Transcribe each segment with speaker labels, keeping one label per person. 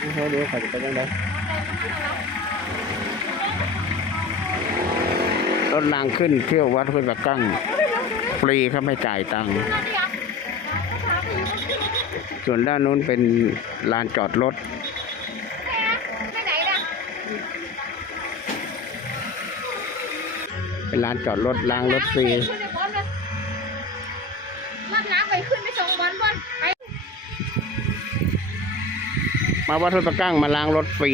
Speaker 1: โอ้โหเดี๋ยวเขาจะไปยังไงรถรางขึ้นเที่ยววัดห้วยตะกั้งฟรีครับไม่จ่ายตังค์ส่วนด้านนู้นเป็นลานจอดรถเป็นลานจอดรถล้างรถฟรี มาวัดห้วยตะกั้งมาล้างรถฟรี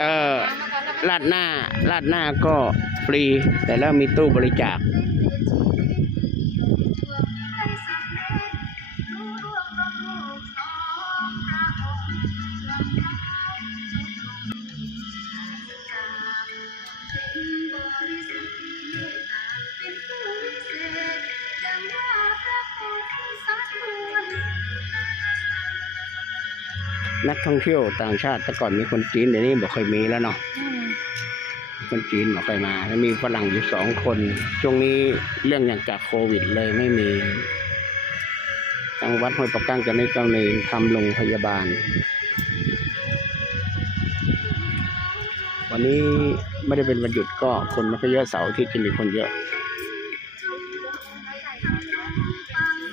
Speaker 1: เออลาดหน้าลาดหน้าก็ฟรี แต่แล้วมีตู้บริจาค นักท่องเที่ยวต่างชาติแต่ก่อนมีคนจีนเดี๋ยวนี้บอกเคยมีแล้วเนาะคนจีนบอกเคยมา แล้วมีฝรั่งอยู่สองคน ช่วงนี้เรื่องอย่างจากโควิดเลยไม่มีทางวัดห้วยประกั้งจะได้เจ้าเนรทำโรงพยาบาล วันนี้ไม่ได้เป็นวันหยุดก็คนม่ค่อยเยอะเสาร์ที่จะมีคนเยอะ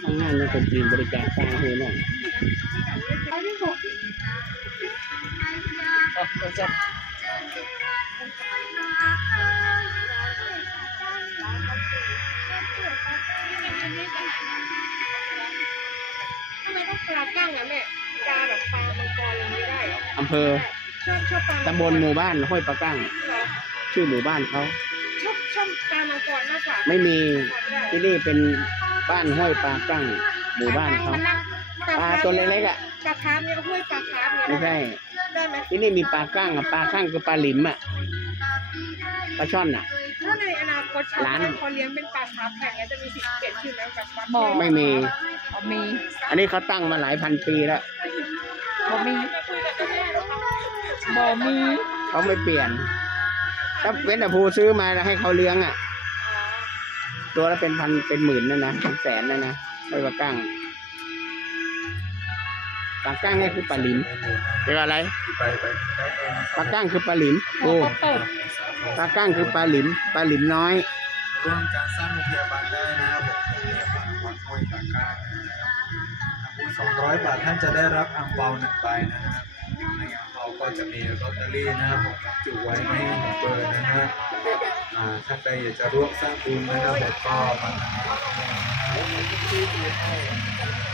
Speaker 1: ข้างหน้ามีคนจีนบริจาคสร้างให้หน่อย
Speaker 2: ทำไมต้องปลาก้างอะแม่ปลาแบบปลามังกรอะไรไม่ได้เหรอ
Speaker 1: อำเภอ
Speaker 2: ชอบชอบปลา
Speaker 1: ตำบลหมู่บ้านห้วยปะกั้งชื่อหมู่บ้านเขา
Speaker 2: ชอบชอบปลามังกรมากกว่า
Speaker 1: ไม่มีที่นี่เป็นบ้านห้วยปลากั้ง หมู่บ้านเขา
Speaker 2: มันนั่ง
Speaker 1: ปลาตัวเล็กๆอะ
Speaker 2: ปลาคาร์ฟเนี่ยห้วยปลาคาร์ฟเนี่ย
Speaker 1: ไม่ใช่
Speaker 2: ได้ไหม
Speaker 1: ที่นี่มีปลากั้งอะปลากั้งคือปลาหลิมอะปลาช่อนอะ
Speaker 2: ถ้าในอนาคตชาว
Speaker 1: ร้าน
Speaker 2: บ้านเขาเลี้ยงเป็นปลาคาร์ฟแข่งเนี่ยจะมีสิทธิ์เปลี่ยนชื่อไหมแบบว่า
Speaker 3: บอก
Speaker 1: ไม่มี
Speaker 3: มี
Speaker 1: อันนี้เขาตั้งมาหลายพันปีแล้ว
Speaker 3: บ่มีบ่มี
Speaker 1: เขาไม่เปลี่ยน ถ้าเป็นแต่ภูซื้อมาแล้วให้เขาเลี้ยงอะ ตัวละเป็นพันเป็นหมื่นนั่นนะเป็นแสนนั่นนะห้วยปลากั้ง ปลากั้งนี่คือปลาหลิมเรียกว่าอะไรปลากั้งคือปลาหลิมโอ้
Speaker 3: ป
Speaker 1: ลากั้งคือปลาหลิมปลาหลิมน้อย
Speaker 4: ร่วมการสร้างโรงพยาบาลได้นะครับผมโรงพยาบาลวัดห้วยตากร้าสองร้อยบาทท่านจะได้รับอังเปาหนึ่งใบนะครับในอังเปาก็จะมีลอตเตอรี่นะครับผมจุไว้ไม่หนึ่งเบอร์นะฮะท่านใดอยากจะร่วมสร้างบุญนะครับผมก็มาทำนะครับ
Speaker 5: มา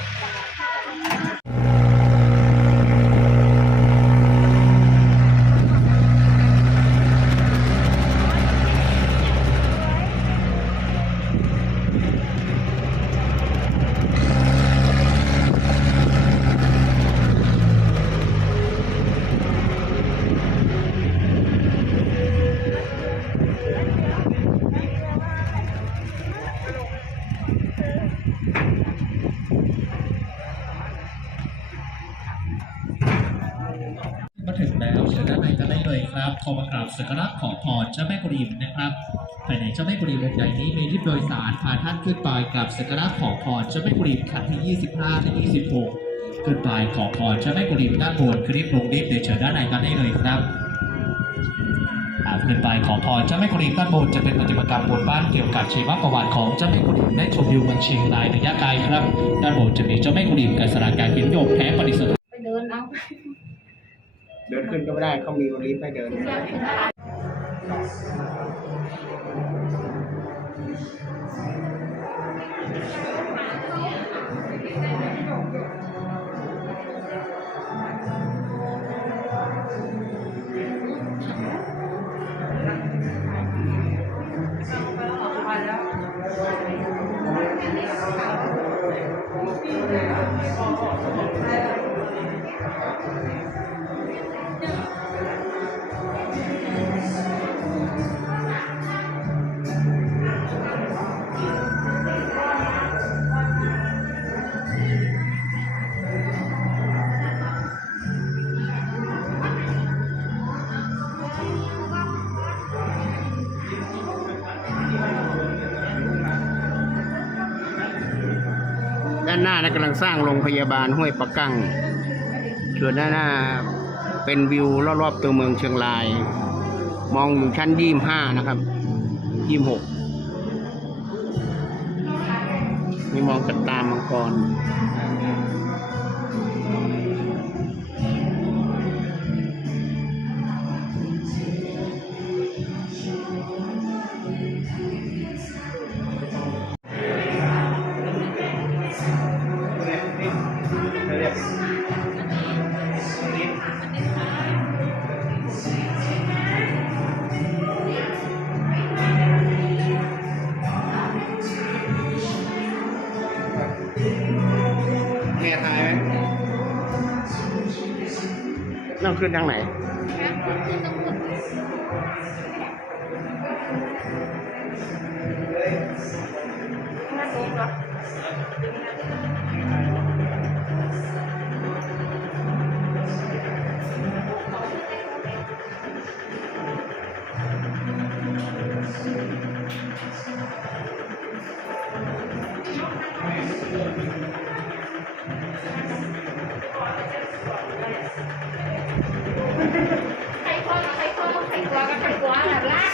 Speaker 5: นได้เลยครับขอมากราบสักการะขอพรเจ้าแม่กุฎิมนะครับภายในเจ้าแม่กุฎิมองค์ใหญ่นี้มีลิฟต์โดยสารพาท่านขึ้นไปกราบสักการะขอพรเจ้าแม่กุฎิมขั้นที่ 25และ26 ขึ้นไปขอพรเจ้าแม่กุฎิมด้านบนคือลิฟต์ลงลิฟเดี๋ยวเชิญด้านในกันได้เลยครับขึ้นไปขอพรเจ้าแม่กุฎิมด้านบนจะเป็นปฏิมากรรมบนบ้านเกี่ยวกับชีวประวัติของเจ้าแม่กุฎิมและชมวิวเมืองเชียงรายระยะไกลครับด้านบนจะมีเจ้าแม่กุฎิมกับสรการหินหยกแท้ประดิษฐาน
Speaker 2: ไปเดินเอา
Speaker 1: เดิน ขึ้นก็ไม่ได้เขามีลิฟต์ให้เดินานหน้านะกำลังสร้างโรงพยาบาลห้วยปะกังส่วนด้านหน้าเป็นวิวรอบๆตัวเมืองเชียงราย มองอยู่ชั้นยี่ห้านะครับยี่หกมีมองจากตามังกร นั่งขึ้นทางไหน
Speaker 2: ง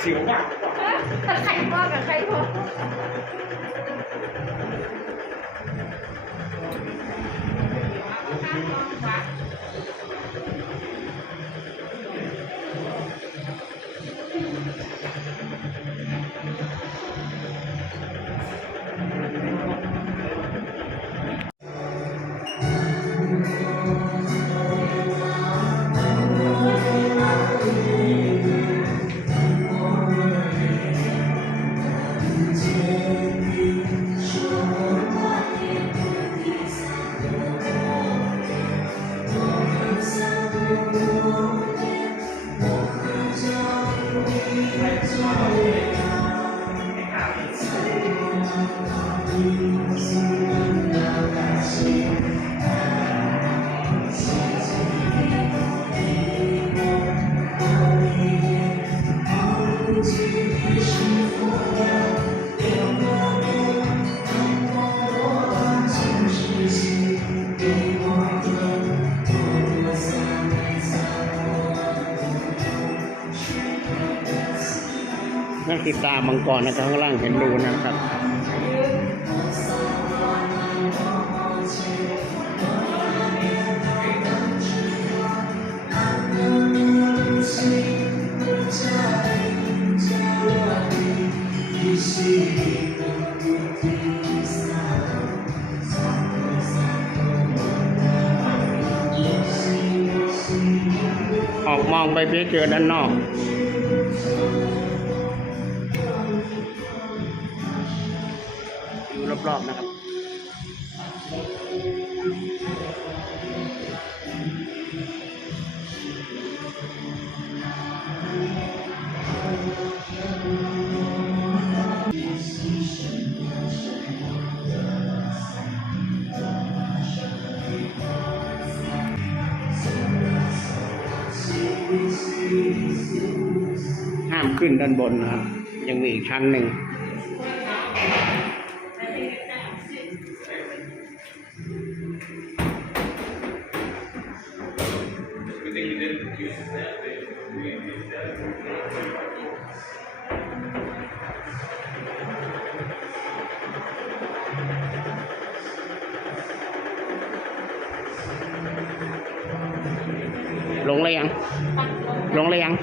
Speaker 2: แบบละสิวป่ะไข่ทอกับไข่อ ด
Speaker 1: นั่ตามังกรนะครับข้างล่างเห็นรูนะครับออกมองไปเพื่อเจอด้านนอก รอบๆนะครับห้ามขึ้นด้านบนนะครับ ยังมีอีกชั้นหนึ่ง ลงเลยยัง ลงเลยยัง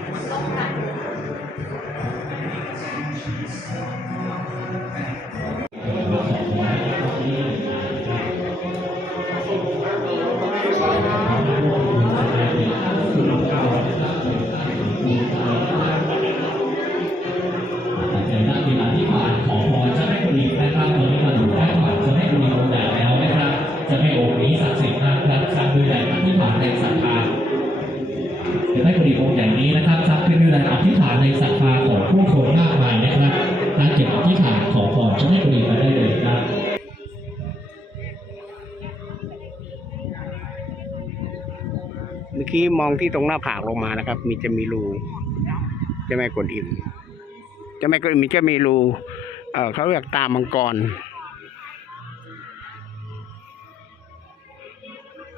Speaker 5: อกี้มองที่
Speaker 1: ตรงหน้าผากลงมานะครับ มีจะมีรูจะแม่กวนอิ่มจะแม่กวนอิมมีจะมีรูเออเขาเรียกตามังกร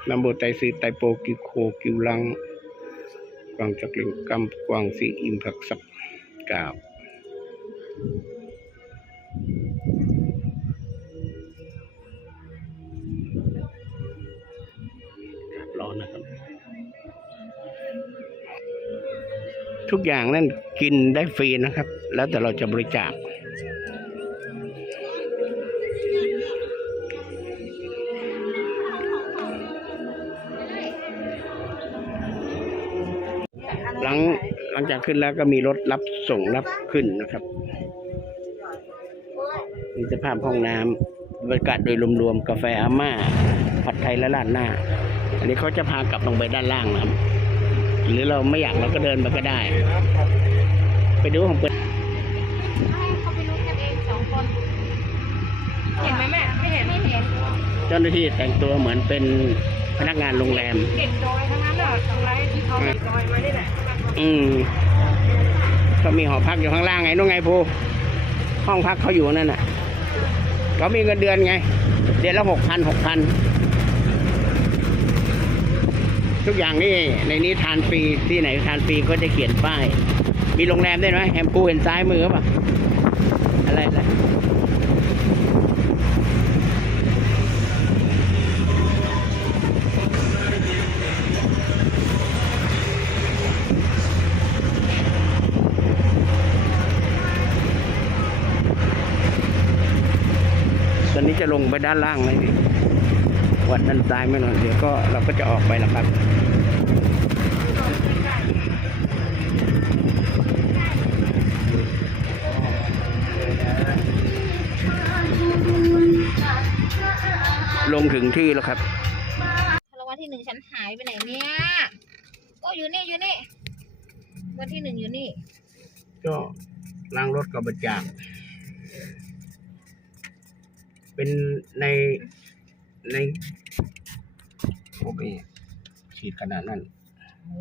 Speaker 1: นำโบไตซือไตโปกิโคกิวลังกวางจักลิงกำกวางสีอิมผักสับกาบ ทุกอย่างนั่นกินได้ฟรีนะครับ แล้วแต่เราจะบริจาคหลังหลังจากขึ้นแล้วก็มีรถรับส่งรับขึ้นนะครับมีสภาพห้องน้ำบรรยากาศโดยรวมๆกาแฟอาม่าผัดไทยและราดหน้า อันนี้เขาจะพากลับลงไปด้านล่างนะครับ หรือเราไม่อยากเราก็เดินไปก็ได้ ไปดูของเปิด
Speaker 2: ให้เขาไปรู้กันเองสองคน เห็นไหมแม่ ไม่เห็น ไม่เห็น
Speaker 1: เจ้าหน้าที่แต่งตัวเหมือนเป็นพนักงานโรงแรม
Speaker 2: เห็นดอยทั้งนั้นอะตรงไรที่เขาเป็นดอยมานี่แหละ
Speaker 1: อืมก็มีหอพักอยู่ข้างล่างไงนู่นไงภูห้องพักเขาอยู่นั่นน่ะ เขามีเงินเดือนไง เดือนละหกพันหกพัน ทุกอย่างนี่ในนี้ทานฟรีที่ไหนทานฟรีก็จะเขียนป้าย มีโรงแรมด้วยไหมแฮมพูเห็นซ้ายมือป่ะอะไรอะไรตอนนี้จะลงไปด้านล่างเลย วัดด้านซ้ายไม่หน่อยเดี๋ยวก็เราก็จะออกไปแล้วครับลงถึงที่แล้วครับ
Speaker 2: รางวัลที่หนึ่งฉันหายไปไหนเนี่ย ก็อยู่นี่อยู่นี่ วันที่หนึ่งอยู่นี่
Speaker 1: ก็ล้างรถกับบริจาคเป็นใน ในโอ้ยฉีดขนาดนั้น
Speaker 2: โอ้